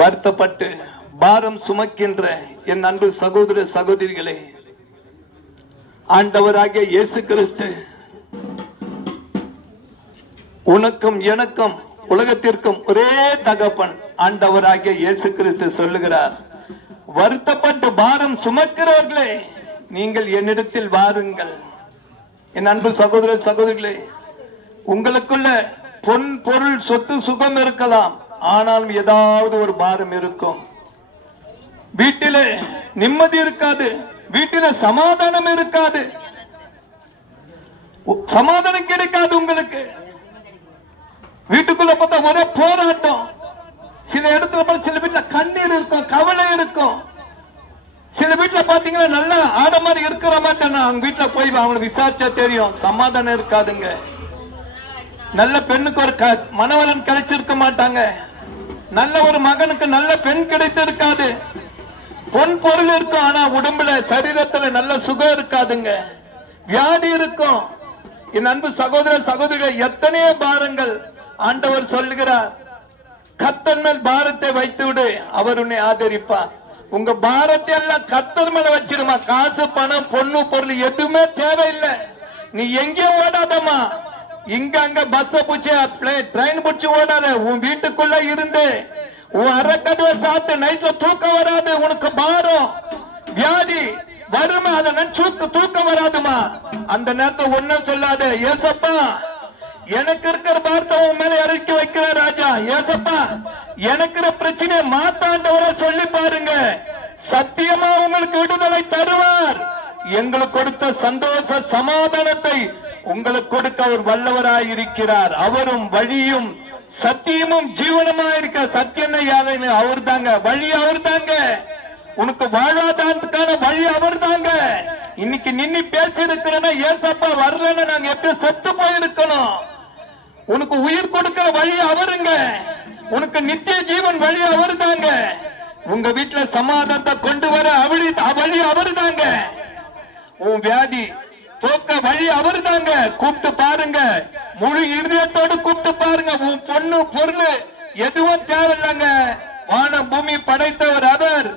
வருத்தப்பட்டு பாரம் சுமக்கின்ற என் அன்பு சகோதர சகோதரிகளே, ஆண்டவராகிய இயேசு கிறிஸ்து உனக்கும் எனக்கும் உலகத்திற்கும் ஒரே தகப்பன் ஆண்டவராகிய இயேசு கிறிஸ்து சொல்லுகிறார், வருத்தப்பட்டு பாரம் சுமக்கிறவர்களே நீங்கள் என்னிடத்தில் வாருங்கள். என் அன்பு சகோதர சகோதரிகளே, உங்களுக்குள்ள பொன் பொருள் சொத்து சுகம் இருக்கலாம், ஆனாலும் ஏதாவது ஒரு பாரம் இருக்கும். வீட்டிலே நிம்மதி இருக்காது, வீட்டில சமாதானம் இருக்காது, சமாதானம் கிடைக்காது. உங்களுக்கு வீட்டுக்குள்ள பார்த்தா ஒரே போராட்டம். சில இடத்துல சில வீட்டுல கண்ணீர் இருக்கும், கவலை இருக்கும். சில வீட்டுல பாத்தீங்கன்னா நல்லா ஆட மாதிரி இருக்கிற மாதிரி அவங்க வீட்டுல போய் அவங்களை விசாரிச்சா தெரியும், சமாதானம் இருக்காதுங்க. நல்ல பெண்ணுக்கு ஒரு மனவளன் கிடைச்சிருக்க மாட்டாங்க, நல்ல ஒரு மகனுக்கு நல்ல பெண் கிடைத்திருக்காது. பொன் பொருள் இருக்கும், ஆனா உடம்புல சரீரத்துல நல்ல சுகம் இருக்காதுங்க, வியாதி இருக்கும். என் அன்பு சகோதர சகோதரிகள், எத்தனையோ பாரங்கள். ஆண்டவர் சொல்லுகிறார், கர்த்தர் மேல் பாரத்தை வைத்து விடு, அவர் உன்னை ஆதரிப்பார். உங்க பாரத்தை எல்லாம் கர்த்தர் மேல வச்சிருமா. காசு பணம் பொண்ணு பொருள் எதுவுமே தேவையில்லை. நீ எங்கேயும் ஓடாதம்மா, இங்க அங்க பஸ் பிடிச்சி ட்ரெயின் பிடிச்சி ஓடாத. உன் வீட்டுக்குள்ள இருந்து உன் அரைக்கடுவை சாப்பிட்டு நைட்ல தூக்கம் வராது. உனக்கு பாரம் வியாதி வறுமை, அதை நினைச்சு தூக்கம் வராதுமா. அந்த நேரத்தை ஒண்ணு சொல்லாத, ஏசப்பா எனக்கு இருக்கிற பாரத்தை உன் மேல இறக்கி வைக்கிற ராஜா. ஏசப்பா எனக்கு பிரச்சனையை மாத்தாண்டவரை சொல்லி பாருங்க, சத்தியமா உங்களுக்கு விடுதலை தருவார். எங்களுக்கு கொடுத்த சந்தோஷ சமாதானத்தை உங்களுக்கு கொடுக்க அவர் வல்லவராய் இருக்கிறார். அவரும் வழியும் சத்தியமும் ஜீவனமா இருக்க. சத்தியம் யாருன்னு அவர் தாங்க, வழி அவர் தாங்க, உனக்கு வாழ்வாதாரத்துக்கான வழி அவர் தாங்க. இன்னைக்கு நின்னு பேசி இருக்கிறேன்னா ஏசப்பா வரலன்னு நாங்க எப்படி செத்து போயிருக்கணும். உனக்கு உயிர் கொடுக்கிற வழி அவருங்க, உனக்கு நித்திய ஜீவன் வழி அவரு தாங்க. உங்க வீட்டுல சமாதானத்தை கொண்டு வர வழி அவரு தாங்க. உன் வியாதி போக்க வழி அவரு தாங்க. கூப்பிட்டு பாருங்க, முழு இருதயத்தோடு கூப்பிட்டு பாருங்க. உன் பொண்ணு பொருள் எதுவும் தேவையில்லைங்க, வானம் பூமி படைத்தவர் அவர்.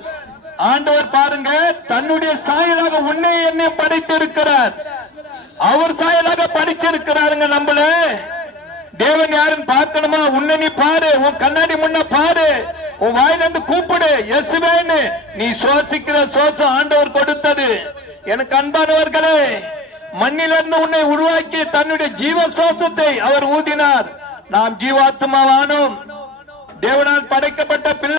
ஆண்டவர் பாருங்க, தன்னுடைய சாயலாக உன்னை என்னை படைத்திருக்கிறார். அவர் சாயலாக படிச்சிருக்கிறாருங்க. நம்மள தேவன் யாருன்னு பார்க்கணுமா? உன்னை நீ பாரு, உன் கண்ணாடி முன்ன பாரு, உன் வாயிலிருந்து கூப்பிடு இயேசுவேன்னு. நீ சுவாசிக்கிற சுவாசம் ஆண்டவர் கொடுத்தது. எனக்கு அன்பானவர்களே, மண்ணிலிருந்து உன்னை உருவாக்கி தன்னுடைய ஜீவ சுவாசத்தை அவர் ஊதினார். நாம் ஜீவாத்மாவானோம். தேவனால் படைக்கப்பட்ட பிள்ளை.